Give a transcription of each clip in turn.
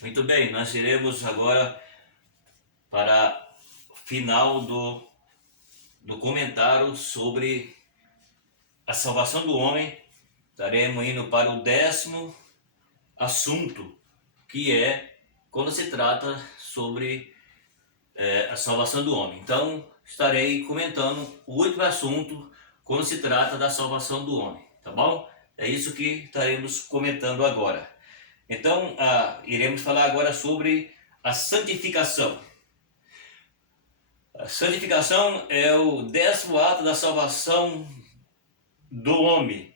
Muito bem, nós iremos agora para o final do comentário sobre a salvação do homem. Estaremos indo para o 10º assunto, que é quando se trata sobre a salvação do homem. Então, estarei comentando o último assunto quando se trata da salvação do homem, tá bom? É isso que estaremos comentando agora. Então, iremos falar agora sobre a santificação. A santificação é o 10º ato da salvação do homem.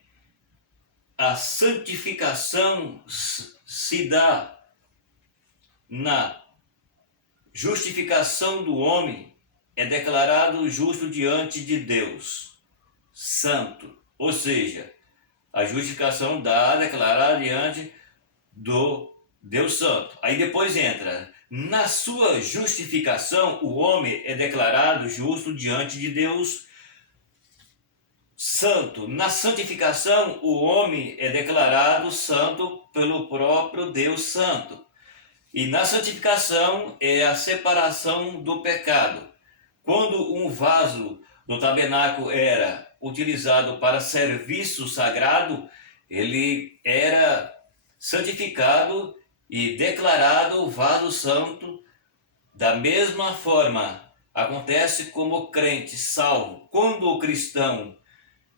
A santificação se dá na justificação do homem, é declarado justo diante de Deus, santo. Ou seja, a justificação declarada diante do Deus Santo. Aí depois entra, na sua justificação, o homem é declarado justo diante de Deus Santo. Na santificação, o homem é declarado santo pelo próprio Deus Santo. E na santificação é a separação do pecado. Quando um vaso do tabernáculo era utilizado para serviço sagrado, ele era santificado e declarado vaso santo. Da mesma forma, acontece como crente salvo. Quando o cristão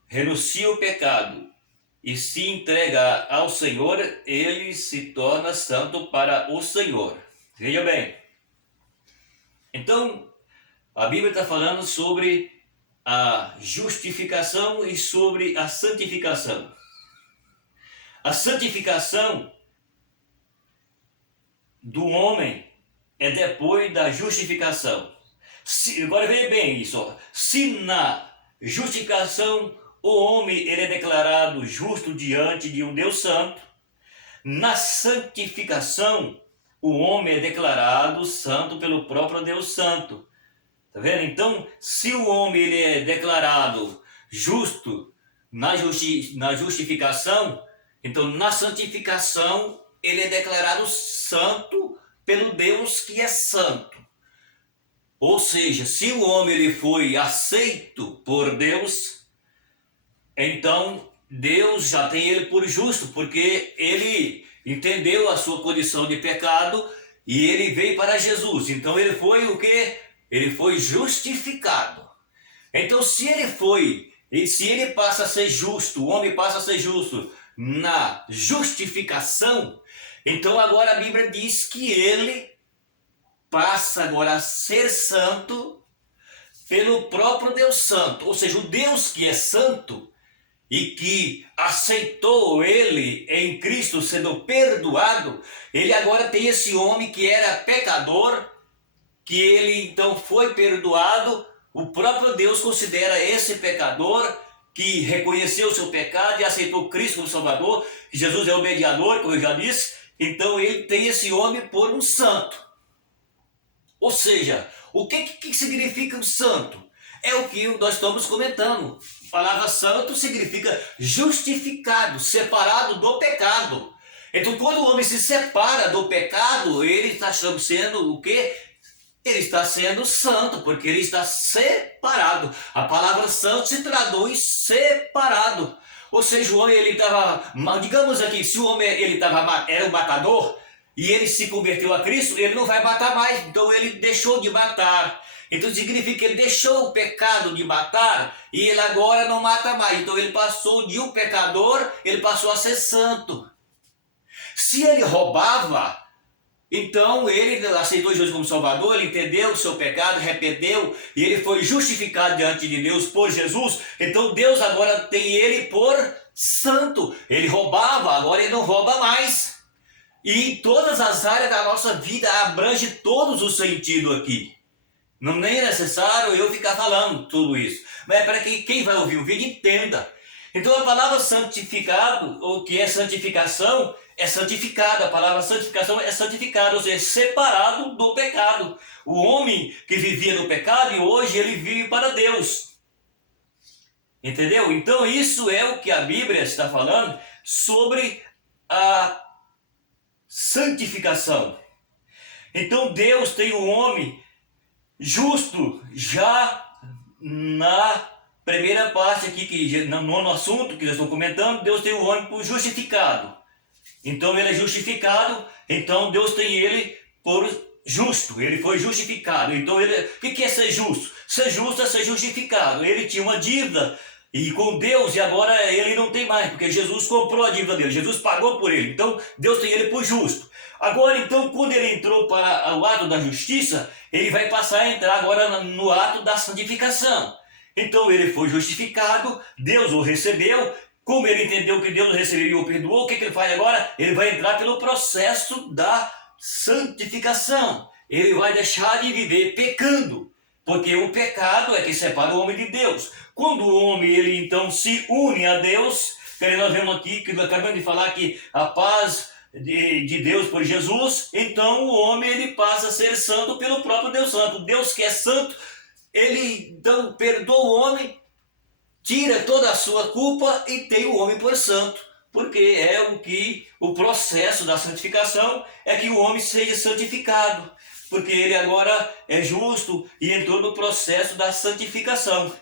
renuncia o pecado e se entrega ao Senhor, ele se torna santo para o Senhor. Veja bem. Então, a Bíblia está falando sobre a justificação e sobre a santificação. A santificação do homem é depois da justificação. Agora veja bem isso. Se na justificação o homem ele é declarado justo diante de um Deus Santo, na santificação o homem é declarado santo pelo próprio Deus Santo. Tá vendo? Então, se o homem ele é declarado justo na justificação, então na santificação ele é declarado santo pelo Deus que é santo. Ou seja, se o homem ele foi aceito por Deus, então Deus já tem ele por justo, porque ele entendeu a sua condição de pecado e ele veio para Jesus. Então ele foi o quê? Ele foi justificado. Então se ele passa a ser justo, o homem passa a ser justo na justificação, então agora a Bíblia diz que ele passa agora a ser santo pelo próprio Deus Santo. Ou seja, o Deus que é santo e que aceitou ele em Cristo sendo perdoado, ele agora tem esse homem que era pecador, que ele então foi perdoado. O próprio Deus considera esse pecador que reconheceu o seu pecado e aceitou Cristo como Salvador, que Jesus é o mediador, como eu já disse, então ele tem esse homem por um santo. Ou seja, o que significa um santo? É o que nós estamos comentando. A palavra santo significa justificado, separado do pecado. Então, quando o homem se separa do pecado, ele está sendo o quê? Ele está sendo santo, porque ele está separado. A palavra santo se traduz separado. Ou seja, o homem ele estava, digamos aqui, se o homem ele era um matador e ele se converteu a Cristo, ele não vai matar mais. Então ele deixou de matar. Então significa que ele deixou o pecado de matar e ele agora não mata mais. Então ele passou de um pecador, ele passou a ser santo. Se ele roubava, então ele aceitou Jesus como Salvador, ele entendeu o seu pecado, arrependeu e ele foi justificado diante de Deus por Jesus. Então Deus agora tem ele por santo. Ele roubava, agora ele não rouba mais. E em todas as áreas da nossa vida abrange todos os sentidos aqui. Não nem é necessário eu ficar falando tudo isso, mas é para que quem vai ouvir o vídeo entenda. Então a palavra santificado, ou que é santificação, é santificada. A palavra santificação é santificada, ou seja, separado do pecado. O homem que vivia no pecado e hoje ele vive para Deus. Entendeu? Então isso é o que a Bíblia está falando sobre a santificação. Então Deus tem o homem justo já na primeira parte aqui, que no assunto que eu estou comentando, Deus tem o homem por justificado. Então ele é justificado, então Deus tem ele por justo, ele foi justificado. Então o que é ser justo? Ser justo é ser justificado. Ele tinha uma dívida e com Deus e agora ele não tem mais, porque Jesus comprou a dívida dele, Jesus pagou por ele, então Deus tem ele por justo. Agora então, quando ele entrou para o ato da justiça, ele vai passar a entrar agora no ato da santificação. Então ele foi justificado, Deus o recebeu, como ele entendeu que Deus o recebeu e o perdoou, o que ele faz agora? Ele vai entrar pelo processo da santificação. Ele vai deixar de viver pecando, porque o pecado é que separa o homem de Deus. Quando o homem ele então se une a Deus, que nós vemos aqui, que acabamos de falar que a paz de Deus por Jesus, então o homem ele passa a ser santo pelo próprio Deus Santo. Deus que é santo, ele então perdoa o homem, tira toda a sua culpa e tem o homem por santo, porque é o processo da santificação é que o homem seja santificado, porque ele agora é justo e entrou no processo da santificação.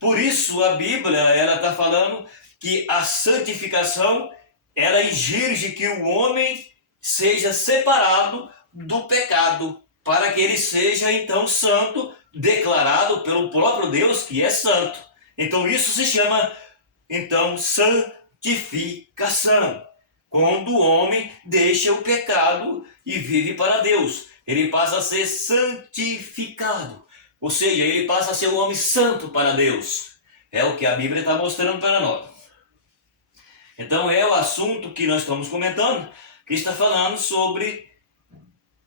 Por isso a Bíblia ela está falando que a santificação ela exige que o homem seja separado do pecado, para que ele seja então santo, declarado pelo próprio Deus que é santo. Então isso se chama então santificação. Quando o homem deixa o pecado e vive para Deus, ele passa a ser santificado. Ou seja, ele passa a ser um homem santo para Deus. É o que a Bíblia está mostrando para nós. Então é o assunto que nós estamos comentando, que está falando sobre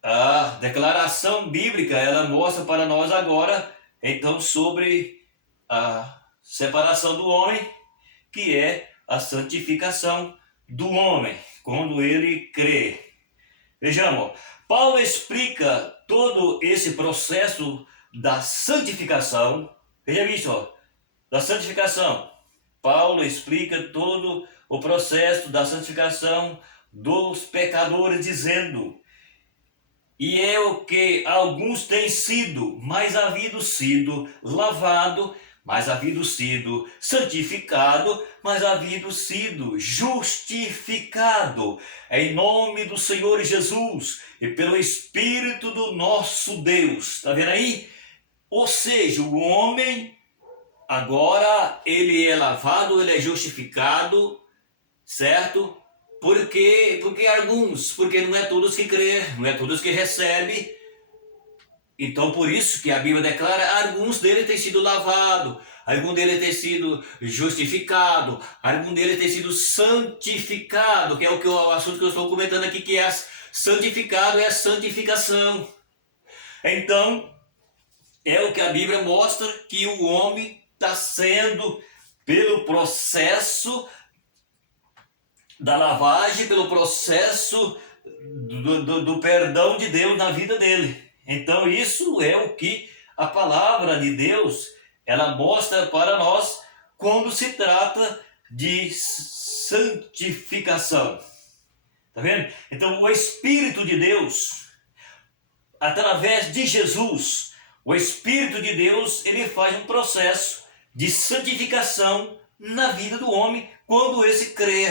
a declaração bíblica. Ela mostra para nós agora, então, sobre a separação do homem, que é a santificação do homem, quando ele crê. Vejamos, Paulo explica todo esse processo da santificação. Veja isso, da santificação. Paulo explica todo o processo da santificação dos pecadores, dizendo: e é o que alguns têm sido, mas havido sido lavado, mas havido sido santificado, mas havido sido justificado, em nome do Senhor Jesus e pelo Espírito do nosso Deus. Está vendo aí? Ou seja, o homem agora ele é lavado, ele é justificado, certo? Porque não é todos que crê, não é todos que recebem. Então por isso que a Bíblia declara, alguns deles têm sido lavados, algum deles têm sido justificado, algum deles têm sido santificado, que é o assunto que eu estou comentando aqui, que é santificado, é a santificação. Então, é o que a Bíblia mostra, que o homem está sendo, pelo processo da lavagem, pelo processo do perdão de Deus na vida dele. Então isso é o que a palavra de Deus ela mostra para nós quando se trata de santificação. Tá vendo? Então o Espírito de Deus, através de Jesus, o Espírito de Deus, ele faz um processo de santificação na vida do homem quando esse crê,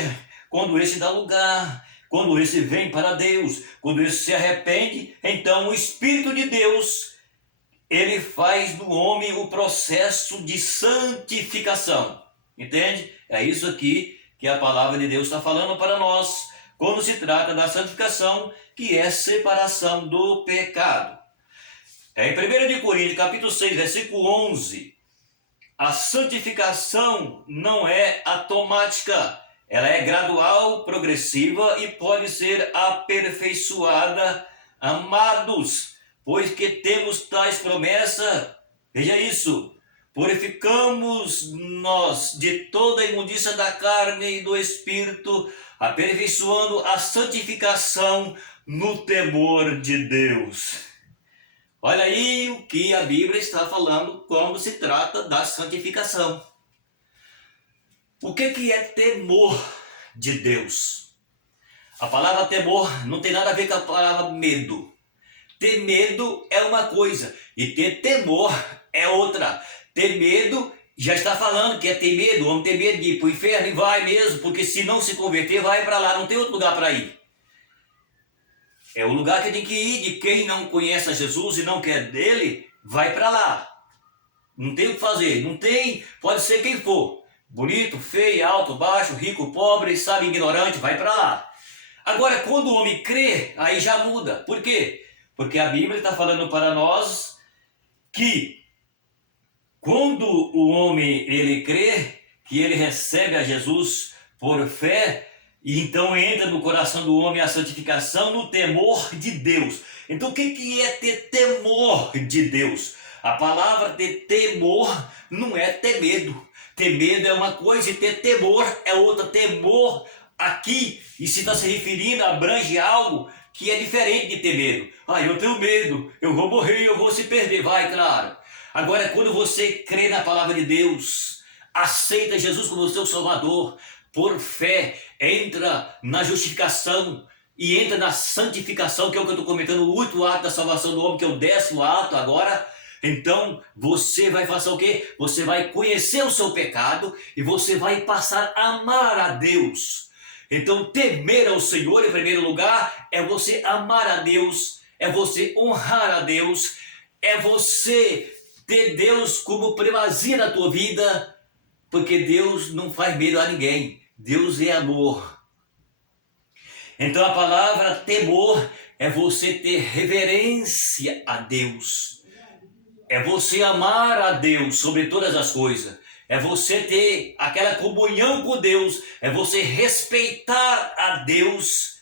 quando esse dá lugar, quando esse vem para Deus, quando esse se arrepende. Então o Espírito de Deus, ele faz do homem o processo de santificação. Entende? É isso aqui que a palavra de Deus está falando para nós, quando se trata da santificação, que é separação do pecado. Em 1 Coríntios, capítulo 6, versículo 11, a santificação não é automática, ela é gradual, progressiva e pode ser aperfeiçoada, amados, pois que temos tais promessas. Veja isso, purificamos nós de toda a imundícia da carne e do espírito, aperfeiçoando a santificação no temor de Deus. Olha aí o que a Bíblia está falando quando se trata da santificação. O que é temor de Deus? A palavra temor não tem nada a ver com a palavra medo. Ter medo é uma coisa e ter temor é outra. Ter medo já está falando que é ter medo, o homem tem medo de ir para o inferno e vai mesmo, porque se não se converter vai para lá, não tem outro lugar para ir. É o lugar que tem que ir, de quem não conhece a Jesus e não quer dele, vai para lá. Não tem o que fazer, não tem, pode ser quem for. Bonito, feio, alto, baixo, rico, pobre, sabe, ignorante, vai para lá. Agora, quando o homem crê, aí já muda. Por quê? Porque a Bíblia está falando para nós que quando o homem ele crê, que ele recebe a Jesus por fé, e então entra no coração do homem a santificação no temor de Deus. Então o que é ter temor de Deus? A palavra ter temor não é ter medo. Ter medo é uma coisa e ter temor é outra. Temor aqui, e se está se referindo, abrange algo que é diferente de ter medo. Eu tenho medo, eu vou morrer, eu vou se perder. Vai, claro. Agora, quando você crê na palavra de Deus, aceita Jesus como seu Salvador, por fé, entra na justificação e entra na santificação, que é o que eu estou comentando, o último ato da salvação do homem, que é o 10º ato agora. Então, você vai fazer o quê? Você vai conhecer o seu pecado e você vai passar a amar a Deus. Então, temer ao Senhor, em primeiro lugar, é você amar a Deus, é você honrar a Deus, é você ter Deus como primazia na tua vida, porque Deus não faz medo a ninguém. Deus é amor. Então a palavra temor é você ter reverência a Deus. É você amar a Deus sobre todas as coisas. É você ter aquela comunhão com Deus. É você respeitar a Deus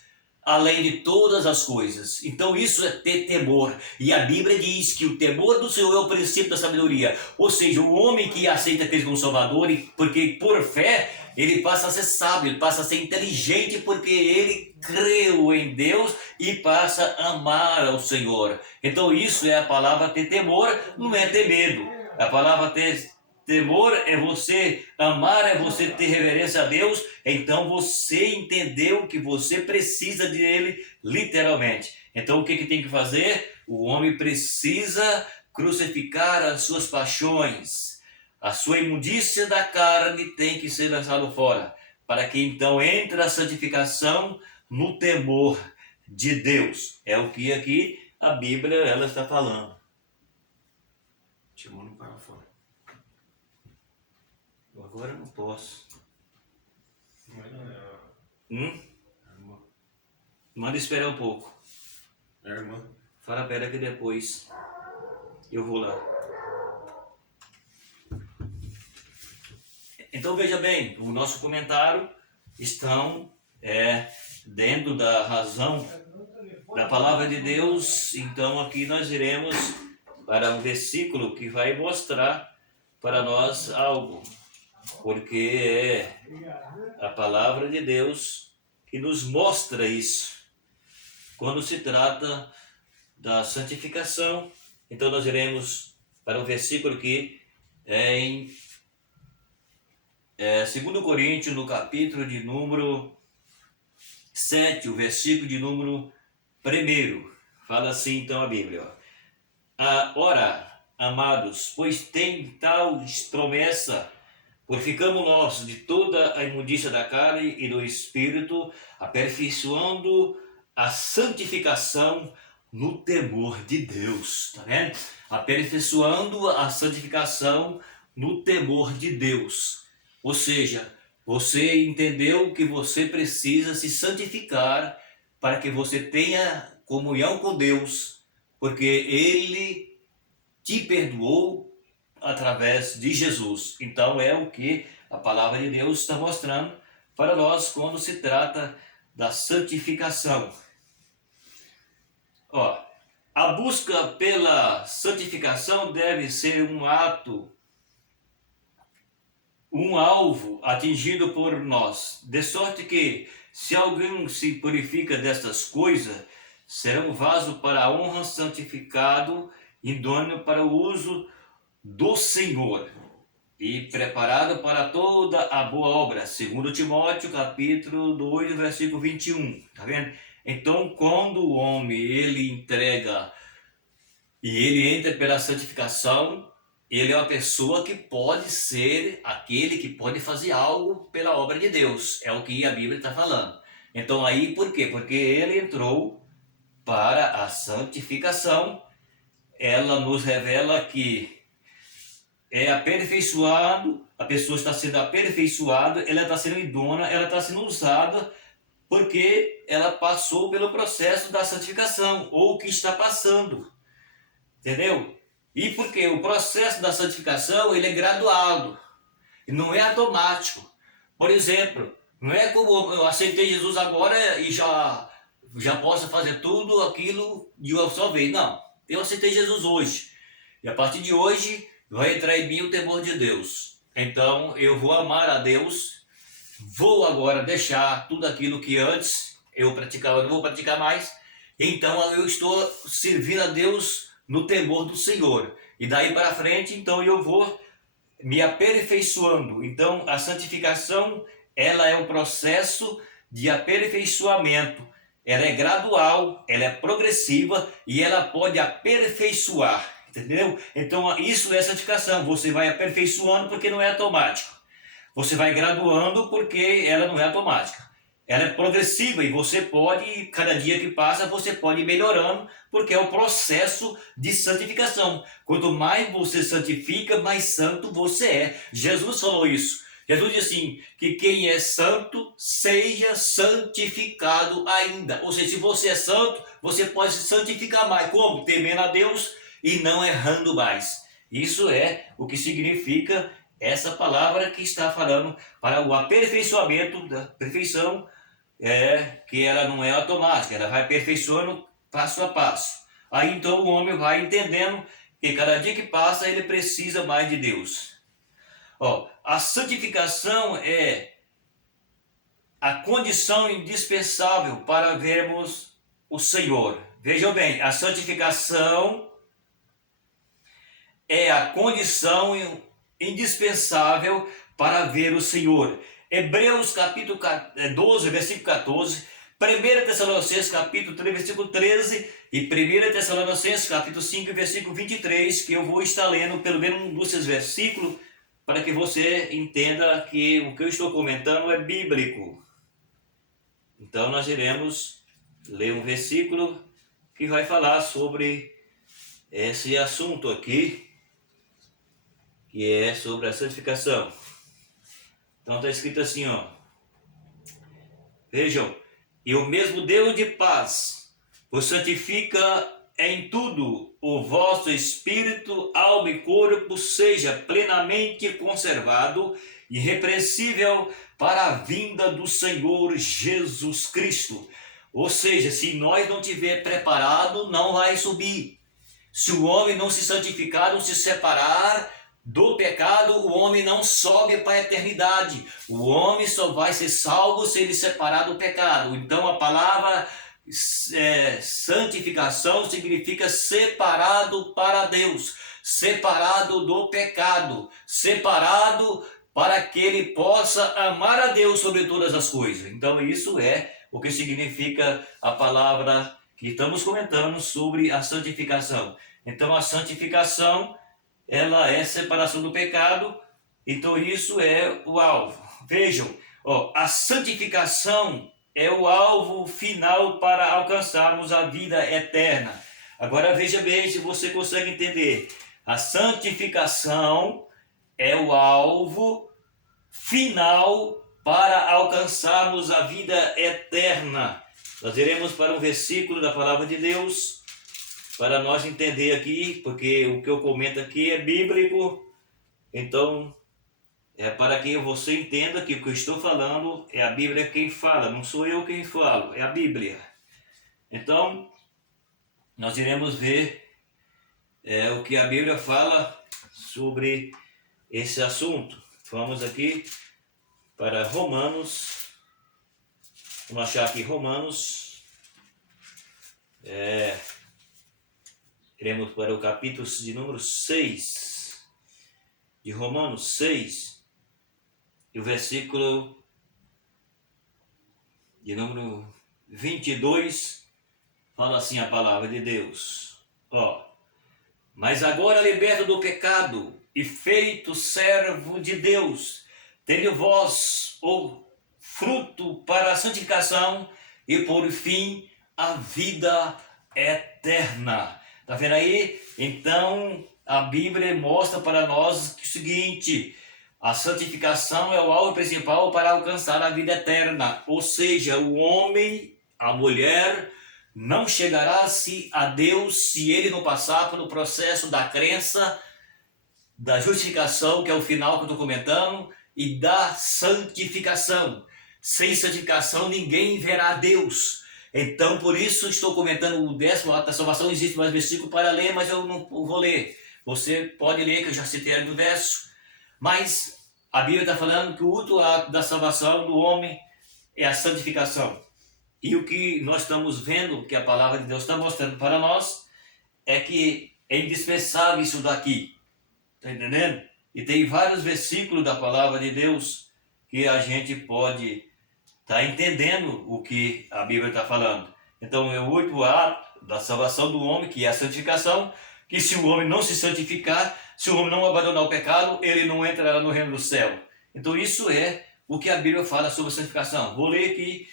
além de todas as coisas. Então isso é ter temor. E a Bíblia diz que o temor do Senhor é o princípio da sabedoria. Ou seja, o homem que aceita Cristo como Salvador, porque por fé ele passa a ser sábio, ele passa a ser inteligente, porque ele creu em Deus e passa a amar ao Senhor. Então isso é a palavra ter temor, não é ter medo. A palavra ter temor é você amar, é você ter reverência a Deus. Então você entendeu que você precisa dele literalmente. Então o que tem que fazer? O homem precisa crucificar as suas paixões. A sua imundícia da carne tem que ser lançada fora, para que então entre a santificação no temor de Deus. É o que aqui a Bíblia ela está falando. Timão não para fora. Agora eu não posso. Irmã. Manda esperar um pouco. Irmã. Fala pera que depois eu vou lá. Então veja bem, o nosso comentário estão dentro da razão da palavra de Deus. Então aqui nós iremos para um versículo que vai mostrar para nós algo, porque é a palavra de Deus que nos mostra isso. Quando se trata da santificação, então nós iremos para um versículo que é em 2 Coríntios, no capítulo de número 7, o versículo de número 1. Fala assim então a Bíblia. Ora, amados, pois tem tal promessa, purificamos nós de toda a imundícia da carne e do espírito, aperfeiçoando a santificação no temor de Deus. Tá vendo? Aperfeiçoando a santificação no temor de Deus. Ou seja, você entendeu que você precisa se santificar para que você tenha comunhão com Deus, porque Ele te perdoou através de Jesus. Então é o que a palavra de Deus está mostrando para nós quando se trata da santificação. A busca pela santificação deve ser um ato, um alvo atingido por nós, de sorte que, se alguém se purifica destas coisas, será um vaso para a honra, santificado, idôneo para o uso do Senhor. e preparado para toda a boa obra. 2 Timóteo, capítulo 2, versículo 21. Tá vendo? Então, quando o homem ele entrega e ele entra pela santificação, ele é uma pessoa que pode ser aquele que pode fazer algo pela obra de Deus. É o que a Bíblia está falando. Então aí por quê? Porque ele entrou para a santificação. Ela nos revela que é aperfeiçoado, a pessoa está sendo aperfeiçoada, ela está sendo idônea, ela está sendo usada porque ela passou pelo processo da santificação, ou que está passando, entendeu? E porque o processo da santificação ele é graduado, não é automático. Por exemplo, não é como eu aceitei Jesus agora e já posso fazer tudo aquilo de uma só vez. Não, eu aceitei Jesus hoje. E a partir de hoje vai entrar em mim o temor de Deus. Então eu vou amar a Deus, vou agora deixar tudo aquilo que antes eu praticava, eu não vou praticar mais. Então eu estou servindo a Deus no temor do Senhor. E daí para frente, então eu vou me aperfeiçoando. Então a santificação, ela é um processo de aperfeiçoamento. Ela é gradual, ela é progressiva e ela pode aperfeiçoar, entendeu? Então isso é santificação. Você vai aperfeiçoando porque não é automático. Você vai graduando porque ela não é automática. Ela é progressiva e você pode, cada dia que passa, você pode ir melhorando, porque é o processo de santificação. Quanto mais você santifica, mais santo você é. Jesus falou isso. Jesus disse assim, que quem é santo, seja santificado ainda. Ou seja, se você é santo, você pode se santificar mais. Como? Temendo a Deus e não errando mais. Isso é o que significa essa palavra que está falando para o aperfeiçoamento da perfeição, que ela não é automática, ela vai aperfeiçoando passo a passo. Aí então o homem vai entendendo que cada dia que passa ele precisa mais de Deus. Ó, a santificação é a condição indispensável para vermos o Senhor. Vejam bem, a santificação é a condição indispensável para ver o Senhor. Hebreus capítulo 12, versículo 14, 1 Tessalonicenses capítulo 3, versículo 13 e 1 Tessalonicenses capítulo 5, versículo 23, que eu vou estar lendo pelo menos um desses versículos para que você entenda que o que eu estou comentando é bíblico. Então nós iremos ler um versículo que vai falar sobre esse assunto aqui, que é sobre a santificação. Então está escrito assim, ó. Vejam, e o mesmo Deus de paz vos santifica em tudo, o vosso espírito, alma e corpo seja plenamente conservado, irrepreensível para a vinda do Senhor Jesus Cristo. Ou seja, se nós não tiver preparado, não vai subir. Se o homem não se santificar, não se separar do pecado, o homem não sobe para a eternidade. O homem só vai ser salvo se ele separar do pecado. Então a palavra santificação significa separado para Deus, separado do pecado, separado para que ele possa amar a Deus sobre todas as coisas. Então isso é o que significa a palavra que estamos comentando sobre a santificação. Então a santificação, ela é separação do pecado, então isso é o alvo. Vejam, ó, a santificação é o alvo final para alcançarmos a vida eterna. Agora veja bem se você consegue entender. A santificação é o alvo final para alcançarmos a vida eterna. Nós iremos para um versículo da palavra de Deus, para nós entender aqui, porque o que eu comento aqui é bíblico, então é para que você entenda que o que eu estou falando é a Bíblia quem fala, não sou eu quem falo, é a Bíblia. Então, nós iremos ver o que a Bíblia fala sobre esse assunto. Vamos aqui para Romanos, vamos achar aqui Romanos, iremos para o capítulo de número 6. de Romanos 6, e o versículo de número 22, fala assim a palavra de Deus. Ó, mas agora liberto do pecado e feito servo de Deus, tendo vós o fruto para a santificação e por fim a vida eterna. Tá vendo aí? Então a Bíblia mostra para nós o seguinte: a santificação é o alvo principal para alcançar a vida eterna. Ou seja, o homem, a mulher, não chegará-se a Deus se ele não passar pelo processo da crença, da justificação, que é o final que eu estou comentando, e da santificação. Sem santificação ninguém verá a Deus. Então por isso estou comentando o 10º ato da salvação. Existe mais versículo para ler, mas eu não vou ler. Você pode ler, que eu já citei ali no verso. Mas a Bíblia está falando que o último ato da salvação do homem é a santificação. E o que nós estamos vendo, que a palavra de Deus está mostrando para nós, é que é indispensável isso daqui. Está entendendo? E tem vários versículos da palavra de Deus que a gente pode estar entendendo o que a Bíblia está falando. Então é o último ato da salvação do homem, que é a santificação, que se o homem não se santificar, se o homem não abandonar o pecado, ele não entrará no reino do céu. Então isso é o que a Bíblia fala sobre a santificação. Vou ler aqui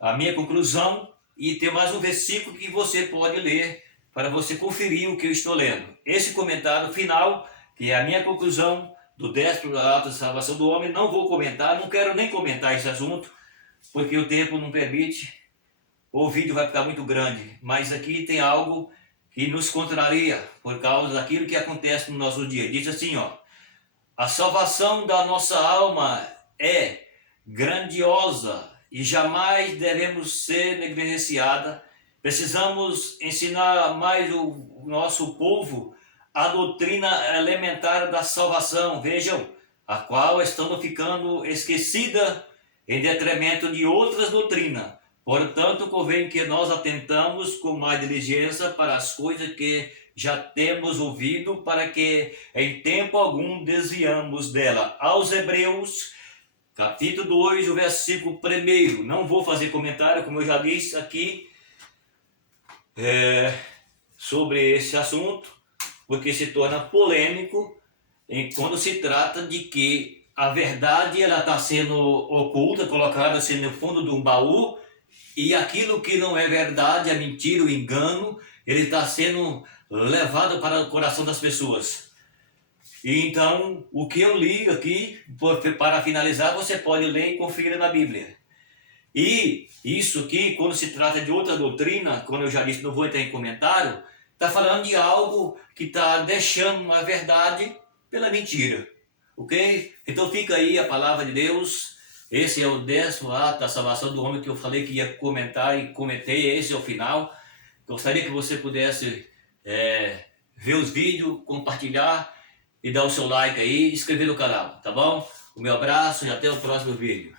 a minha conclusão e tem mais um versículo que você pode ler para você conferir o que eu estou lendo. Esse comentário final, que é a minha conclusão do 10º ato da salvação do homem, não vou comentar, não quero nem comentar esse assunto, porque o tempo não permite, o vídeo vai ficar muito grande, mas aqui tem algo que nos contraria por causa daquilo que acontece no nosso dia. Diz assim, ó: a salvação da nossa alma é grandiosa e jamais devemos ser negligenciada. Precisamos ensinar mais o nosso povo a doutrina elementar da salvação, vejam, a qual estão ficando esquecida em detrimento de outras doutrinas. Portanto, convém que nós atentamos com mais diligência para as coisas que já temos ouvido, para que em tempo algum desviamos dela. Aos Hebreus, capítulo 2, o versículo 1. Não vou fazer comentário, como eu já disse aqui, sobre esse assunto, porque se torna polêmico quando se trata de que a verdade ela está sendo oculta, colocada assim no fundo de um baú, e aquilo que não é verdade, a mentira, o engano, ele está sendo levado para o coração das pessoas. E então, o que eu li aqui, para finalizar, você pode ler e conferir na Bíblia. E isso aqui, quando se trata de outra doutrina, como eu já disse, não vou entrar em comentário, está falando de algo que está deixando a verdade pela mentira. Ok? Então fica aí a palavra de Deus. Esse é o 10º ato da salvação do homem que eu falei que ia comentar e comentei. Esse é o final. Gostaria que você pudesse ver os vídeos, compartilhar e dar o seu like aí e inscrever no canal, tá bom? O meu abraço e até o próximo vídeo.